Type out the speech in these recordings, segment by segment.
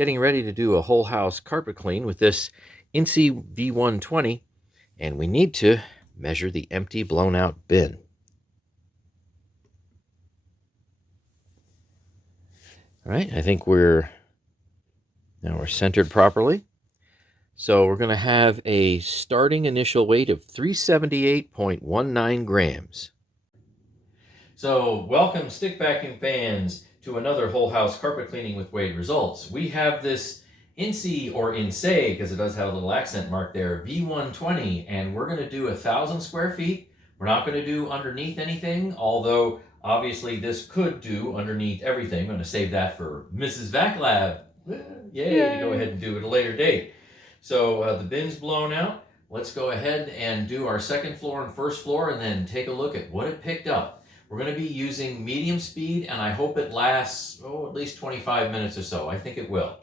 getting ready to do a whole house carpet clean with this INSE V120, and we need to measure the empty blown out bin. All right, I think we're centered properly. So we're going to have a starting initial weight of 378.19 grams. So welcome, stick vacuum fans, to another whole house carpet cleaning with Wade results. We have this INSE, or INSE, because it does have a little accent mark there, V120, and we're going to do 1,000 square feet. We're not going to do underneath anything, although obviously this could do underneath everything. I'm going to save that for Mrs. Vaclab. Yay, to go ahead and do at a later date. So the bin's blown out. Let's go ahead and do our second floor and first floor and then take a look at what it picked up. We're going to be using medium speed, and I hope it lasts, at least 25 minutes or so. I think it will.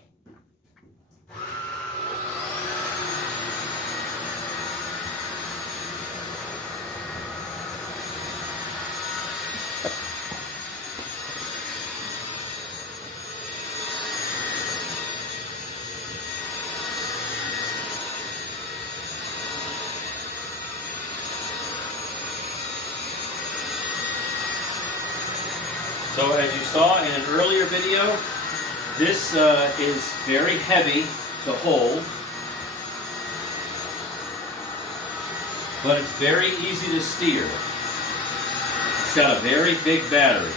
So as you saw in an earlier video, this is very heavy to hold, but it's very easy to steer. It's got a very big battery.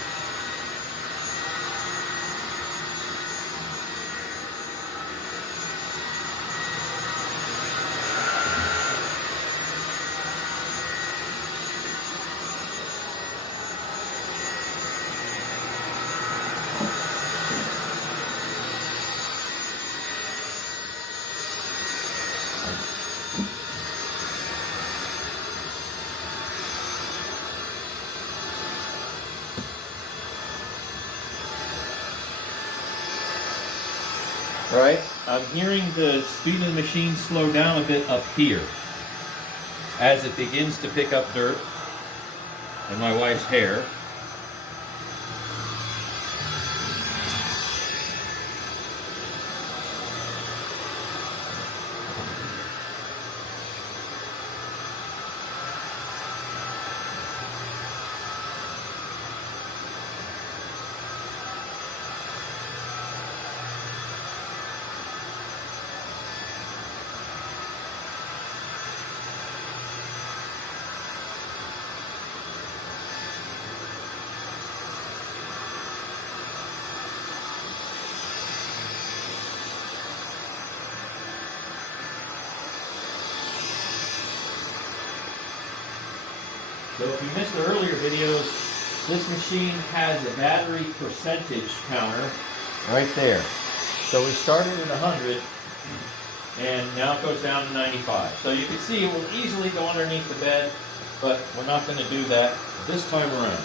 Right, I'm hearing the speed of the machine slow down a bit up here as it begins to pick up dirt and my wife's hair. So if you missed the earlier videos, this machine has a battery percentage counter right there. So we started at 100 and now it goes down to 95. So you can see it will easily go underneath the bed, but we're not going to do that this time around.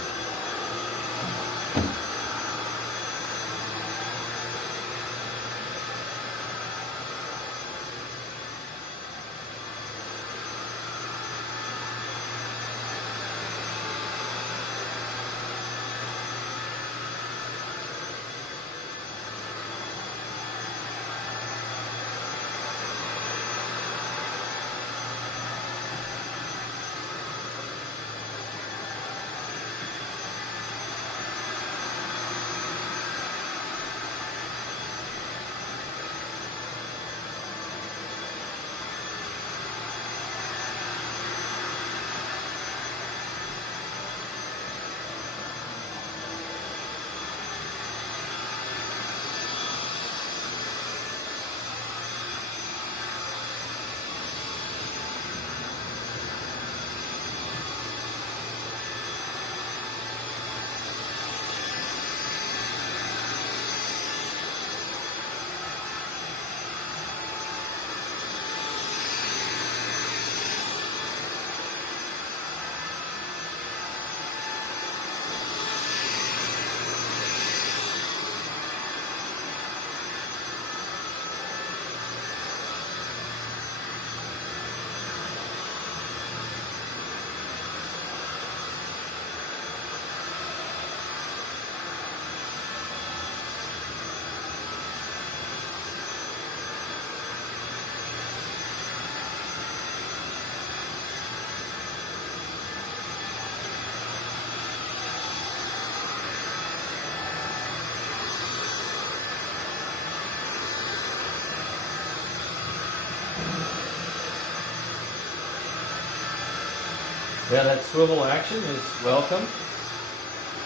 Yeah, that swivel action is welcome.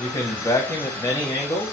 You can vacuum at many angles.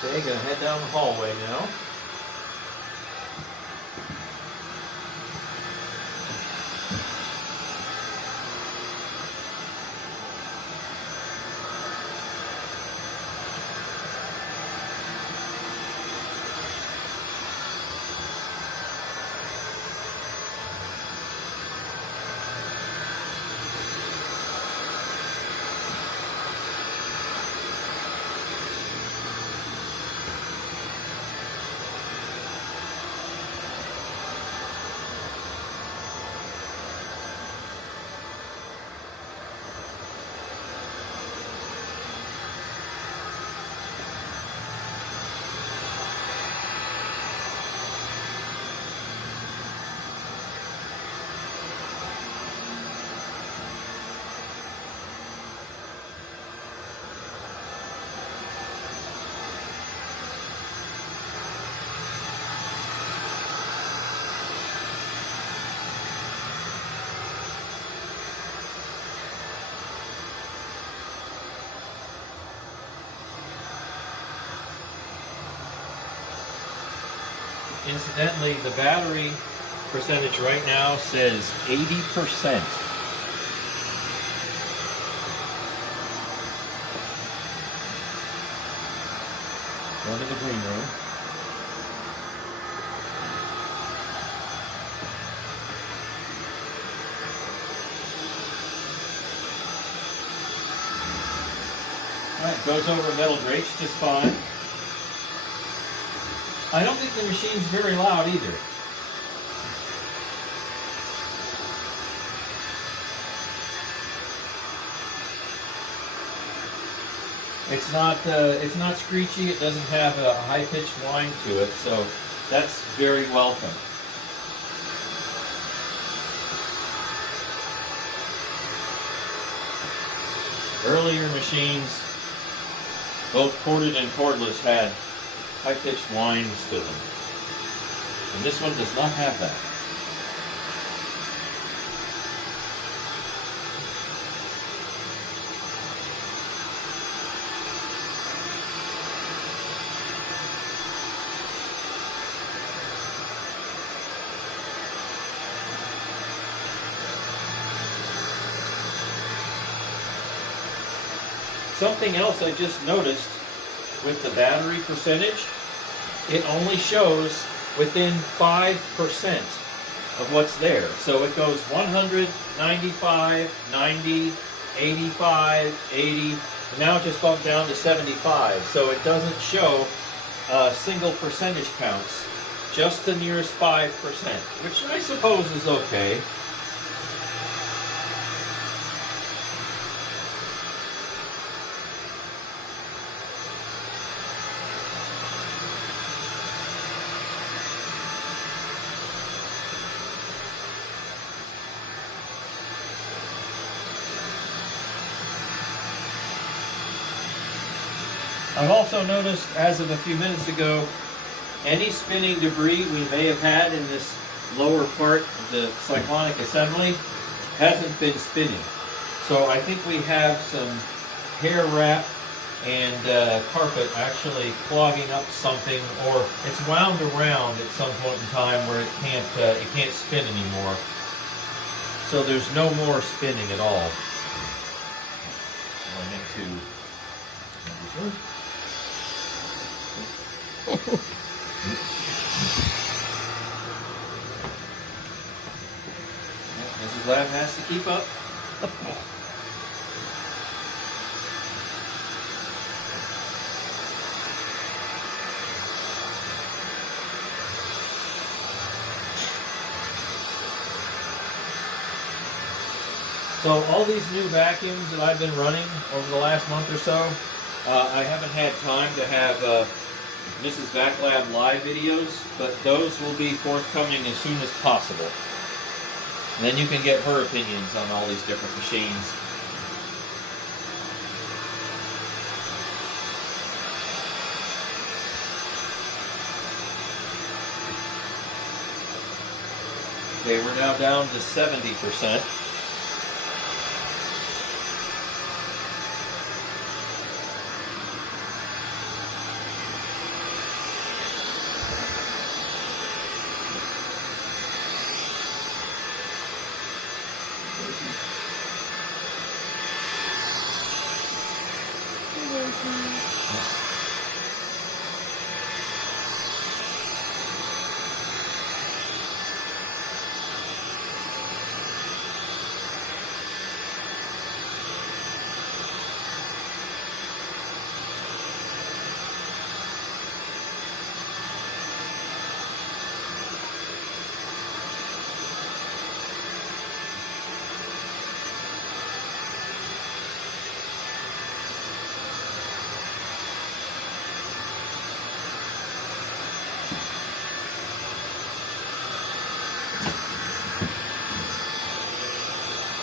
Okay, gonna head down the hallway now. Incidentally, the battery percentage right now says 80%. Going to the green room. Alright, goes over metal grates just fine. I don't think the machine's very loud either. It's not screechy. It doesn't have a high-pitched whine to it, so that's very welcome. Earlier machines, both corded and cordless, had high-pitched whines to them, and this one does not have that. Something else I just noticed with the battery percentage, it only shows within 5% of what's there. So it goes 100, 95, 90, 85, 80, and now it just bumped down to 75. So it doesn't show single percentage counts, just the nearest 5%, which I suppose is okay. I've also noticed, as of a few minutes ago, any spinning debris we may have had in this lower part of the cyclonic assembly hasn't been spinning. So I think we have some hair wrap and carpet actually clogging up something, or it's wound around at some point in time where it can't spin anymore. So there's no more spinning at all. Going into Mrs. Lab has to keep up. So all these new vacuums that I've been running over the last month or so, I haven't had time to have Mrs. VacLab live videos, but those will be forthcoming as soon as possible. And then you can get her opinions on all these different machines. Okay, we're now down to 70%.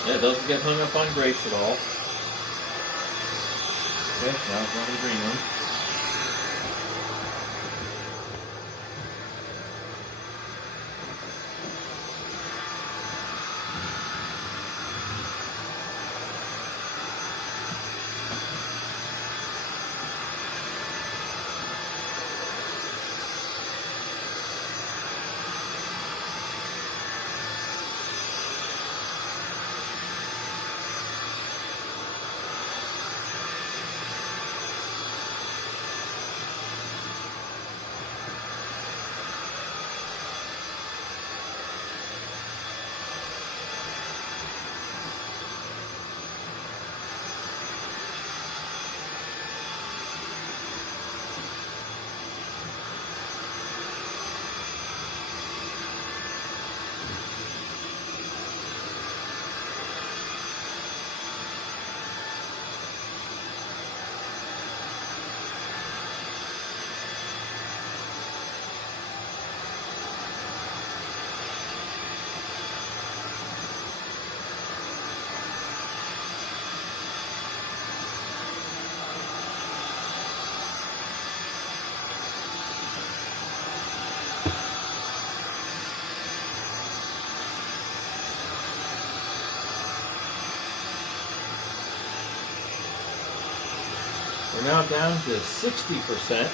Yeah, it doesn't get hung up on grates at all. Okay, now it's on the green one. We're now down to 60%.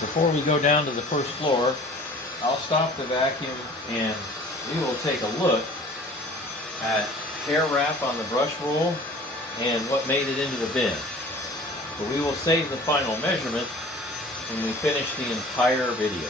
Before we go down to the first floor, I'll stop the vacuum and we will take a look at hair wrap on the brush roll and what made it into the bin. But we will save the final measurement when we finish the entire video.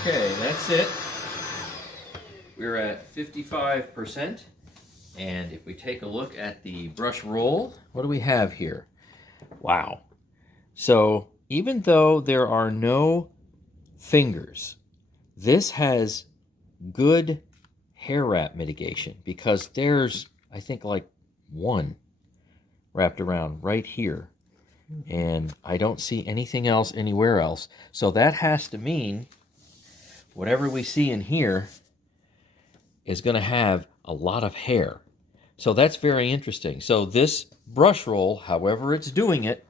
Okay, that's it. We're at 55%. And if we take a look at the brush roll, what do we have here? Wow. So even though there are no fingers, this has good hair wrap mitigation, because there's, I think, like one wrapped around right here. And I don't see anything else anywhere else. So that has to mean whatever we see in here is going to have a lot of hair. So that's very interesting. So this brush roll, however it's doing it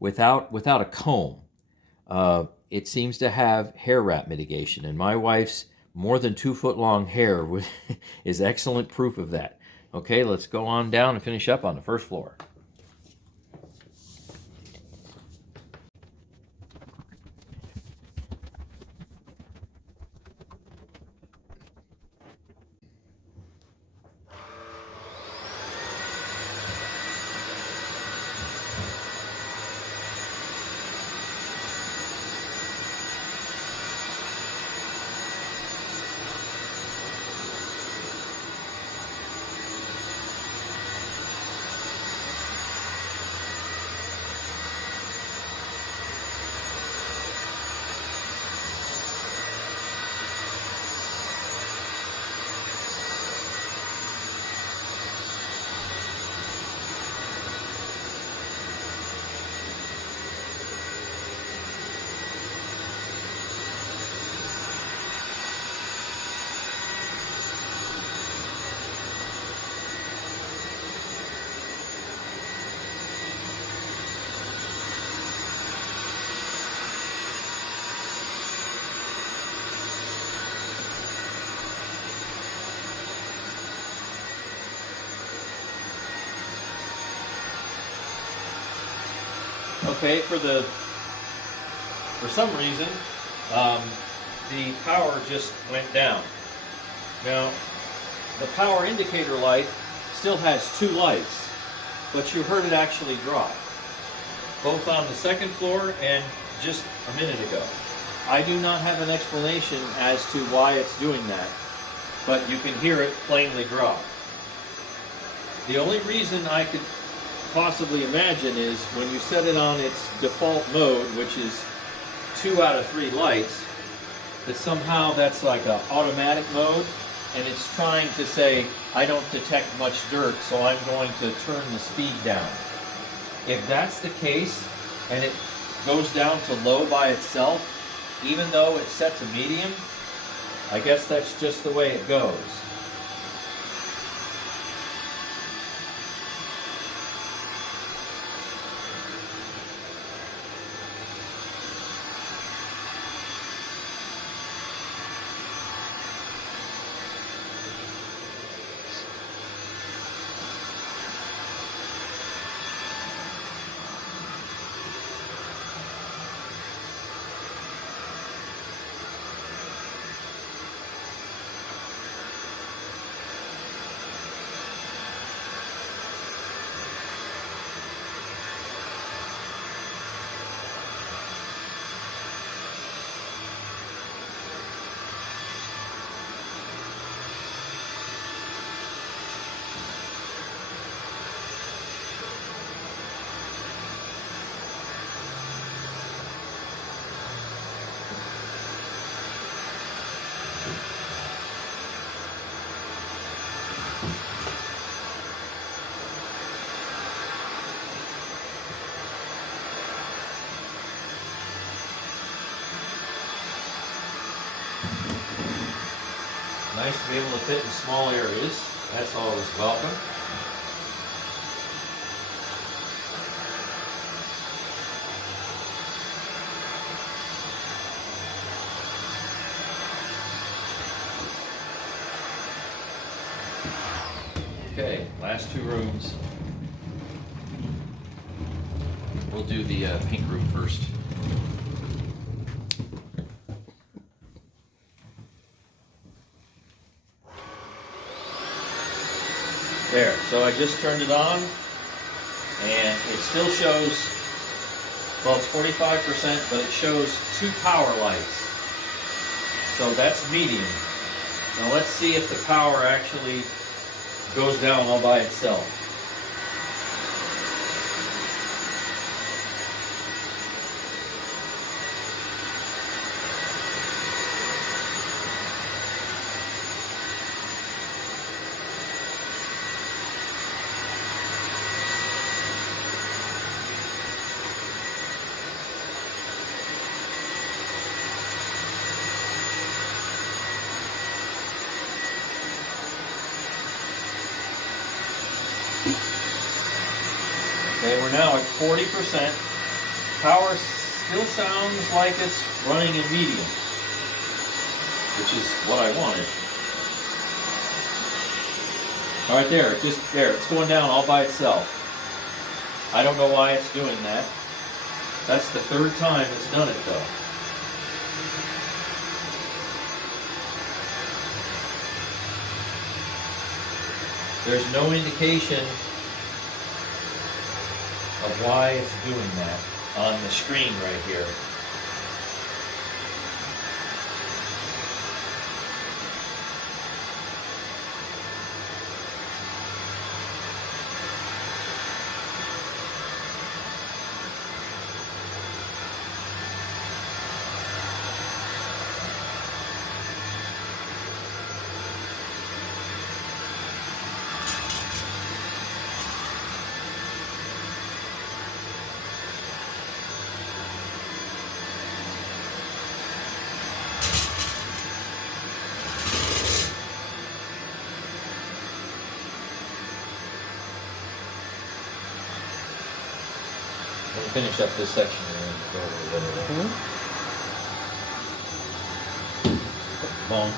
without a comb. It seems to have hair wrap mitigation, and my wife's more than 2 foot long hair is excellent proof of that. Okay, let's go on down and finish up on the first floor. Okay, for some reason, the power just went down. Now, the power indicator light still has 2 lights, but you heard it actually drop, both on the second floor and just a minute ago. I do not have an explanation as to why it's doing that, but you can hear it plainly drop. The only reason I could possibly imagine is when you set it on its default mode, which is 2 out of 3 lights, that somehow that's like an automatic mode, and it's trying to say, I don't detect much dirt, so I'm going to turn the speed down. If that's the case, and it goes down to low by itself, even though it's set to medium, I guess that's just the way it goes. Nice to be able to fit in small areas. That's always welcome. Okay, last 2 rooms. We'll do the pink room first. There, so I just turned it on, and it still shows, well, it's 45%, but it shows 2 power lights. So that's medium. Now let's see if the power actually goes down all by itself. Okay, we're now at 40%. Power still sounds like it's running in medium, which is what I wanted. All right, there, it's going down all by itself. I don't know why it's doing that. That's the third time it's done it, though. There's no indication of why it's doing that on the screen right here. We'll finish up this section and then go over the long.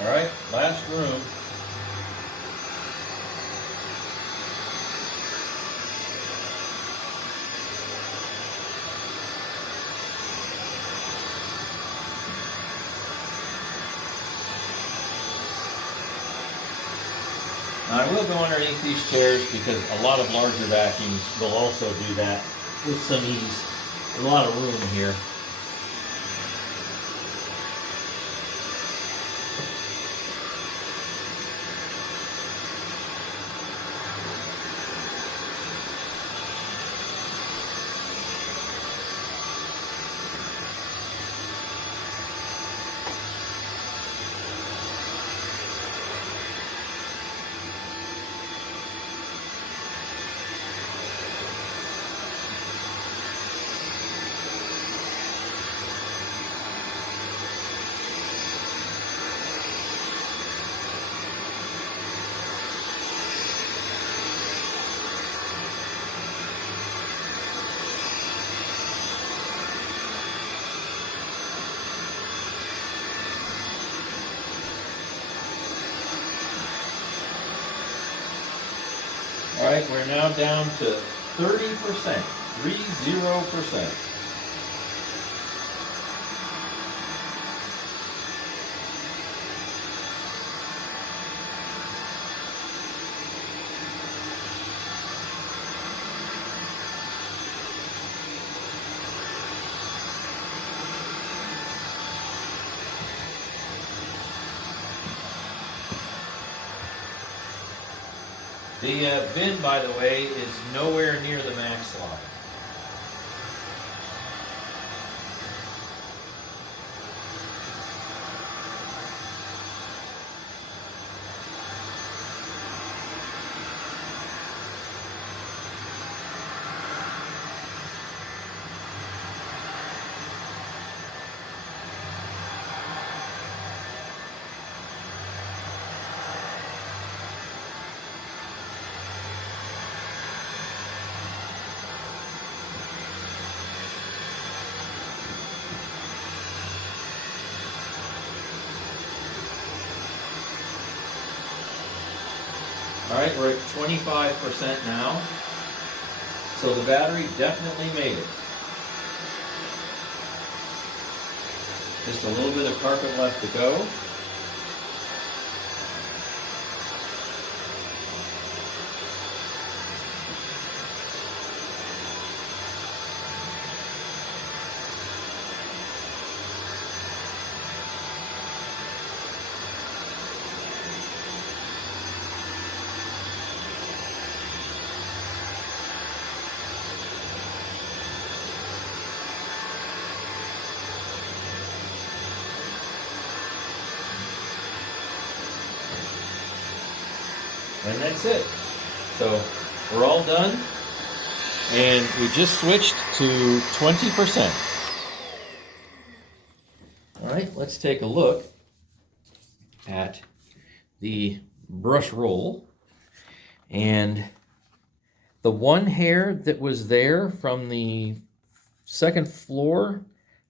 All right, last room. Now I will go underneath these chairs because a lot of larger vacuums will also do that with some ease. There's a lot of room here. All right, we're now down to 30%, 30%. The bin, by the way, is nowhere near the max line. All right, we're at 25% now. So the battery definitely made it. Just a little bit of carpet left to go. And that's it. So we're all done. And we just switched to 20%. right, let's take a look at the brush roll. And the one hair that was there from the second floor,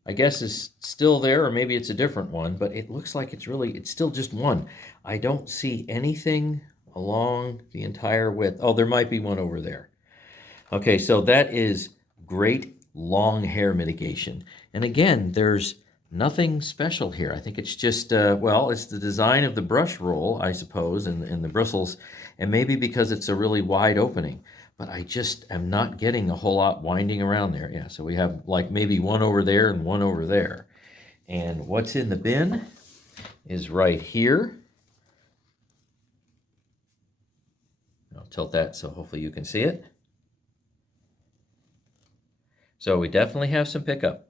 I guess, is still there, or maybe it's a different one, but it looks like it's still just one. I don't see anything along the entire width. Oh, there might be one over there. Okay, so that is great long hair mitigation. And again, there's nothing special here. I think it's just, well, it's the design of the brush roll, I suppose, and the bristles, and maybe because it's a really wide opening. But I just am not getting a whole lot winding around there. Yeah, so we have like maybe one over there and one over there. And what's in the bin is right here. I'll tilt that so hopefully you can see it. So we definitely have some pickup.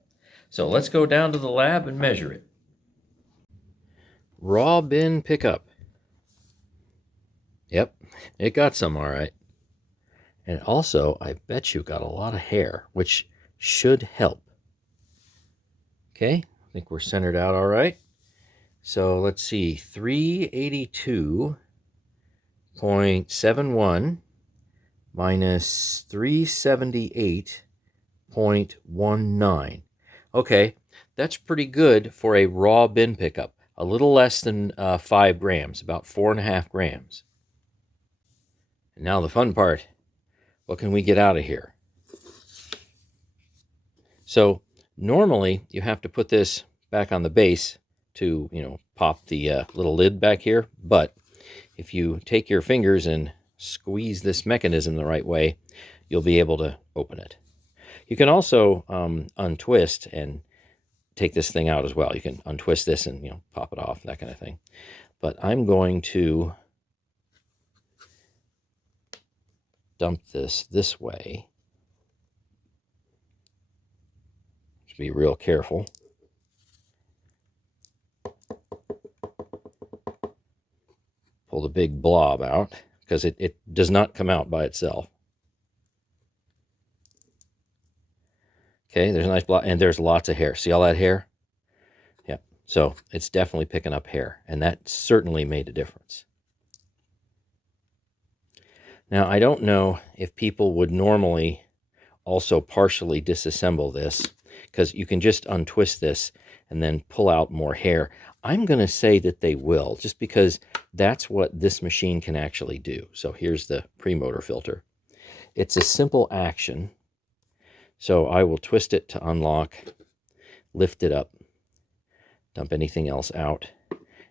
So let's go down to the lab and measure it. Raw bin pickup. Yep, it got some all right. And also, I bet you got a lot of hair, which should help. Okay, I think we're centered out all right. So let's see, 382.71 minus 378.19. Okay, that's pretty good for a raw bin pickup. A little less than 5 grams, about 4.5 grams. And now the fun part. What can we get out of here? So normally you have to put this back on the base to, pop the little lid back here. But if you take your fingers and squeeze this mechanism the right way, you'll be able to open it. You can also untwist and take this thing out as well. You can untwist this and, pop it off, that kind of thing. But I'm going to dump this way. Just be real careful. Pull the big blob out because it does not come out by itself. Okay, there's a nice blob, and there's lots of hair. See all that hair? Yeah, so it's definitely picking up hair, and that certainly made a difference. Now, I don't know if people would normally also partially disassemble this, because you can just untwist this and then pull out more hair. I'm going to say that they will, just because that's what this machine can actually do. So here's the premotor filter. It's a simple action. So I will twist it to unlock, lift it up, dump anything else out,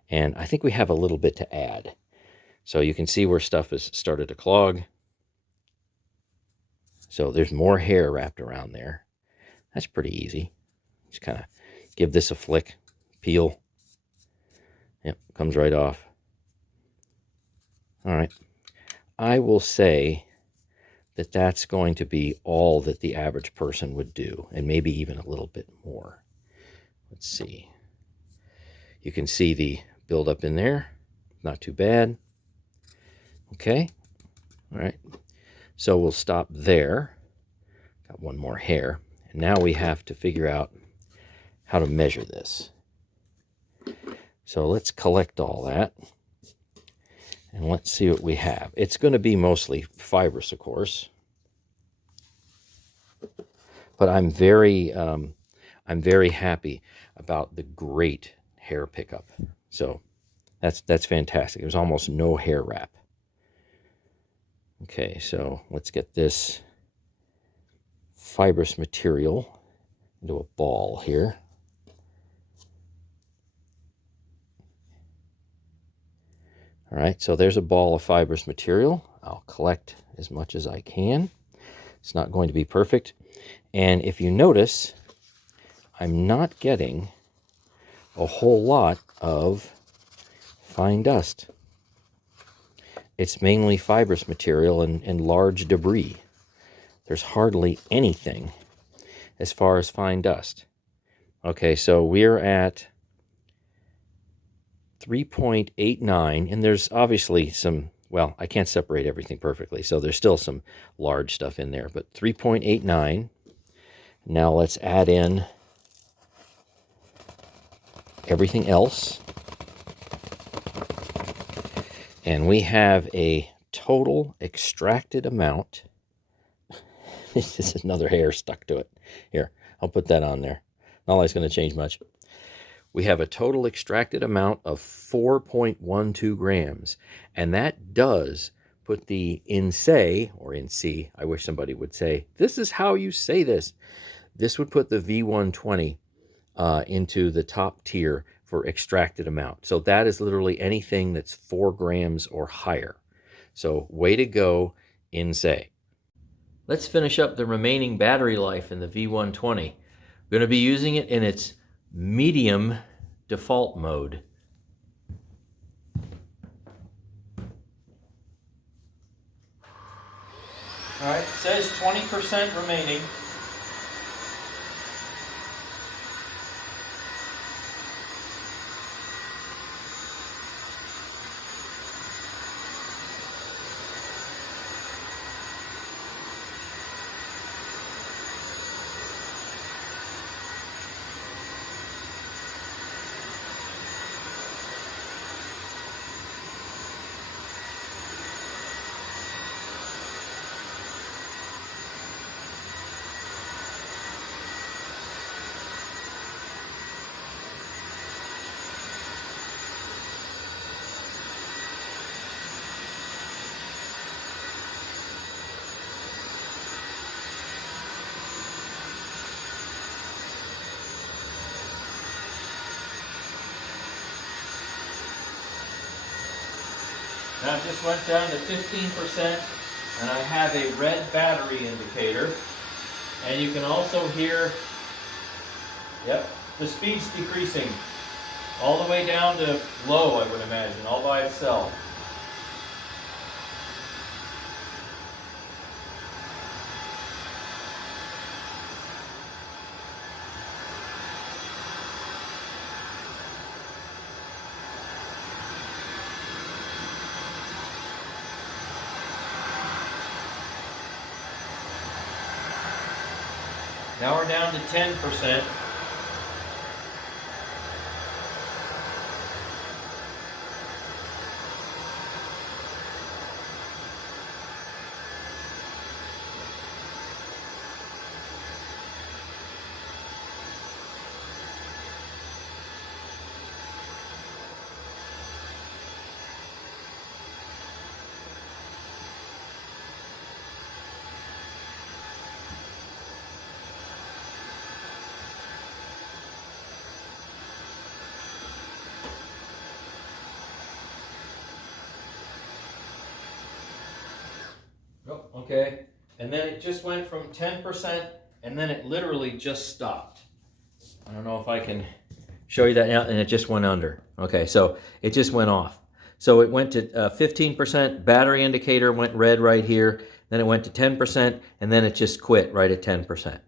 and I think we have a little bit to add. So you can see where stuff has started to clog. So there's more hair wrapped around there. That's pretty easy. Just kind of give this a flick, peel. Yep, comes right off. All right. I will say that that's going to be all that the average person would do, and maybe even a little bit more. Let's see. You can see the buildup in there. Not too bad. Okay. All right. So we'll stop there. Got one more hair. And now we have to figure out how to measure this. So let's collect all that. And let's see what we have. It's going to be mostly fibrous, of course. But I'm very happy about the great hair pickup. So that's fantastic. There's almost no hair wrap. Okay, so let's get this fibrous material into a ball here. All right, so there's a ball of fibrous material. I'll collect as much as I can. It's not going to be perfect. And if you notice, I'm not getting a whole lot of fine dust. It's mainly fibrous material and large debris. There's hardly anything as far as fine dust. Okay, so we're at 3.89, and there's obviously some, well, I can't separate everything perfectly, so there's still some large stuff in there, but 3.89. Now let's add in everything else. And we have a total extracted amount. This is another hair stuck to it. Here, I'll put that on there. Not like it's going to change much. We have a total extracted amount of 4.12 grams. And that does put the INSE, or INSE, I wish somebody would say, this is how you say this. This would put the V120 into the top tier for extracted amount. So that is literally anything that's 4 grams or higher. So way to go, INSE. Let's finish up the remaining battery life in the V120. We're going to be using it in its medium default mode. All right, it says 20% remaining. Now it just went down to 15%, and I have a red battery indicator. And you can also hear, yep, the speed's decreasing all the way down to low, I would imagine, all by itself. Now we're down to 10%. Oh, okay, and then it just went from 10%, and then it literally just stopped. I don't know if I can show you that now, and it just went under. Okay, so it just went off. So it went to 15%, battery indicator went red right here, then it went to 10%, and then it just quit right at 10%.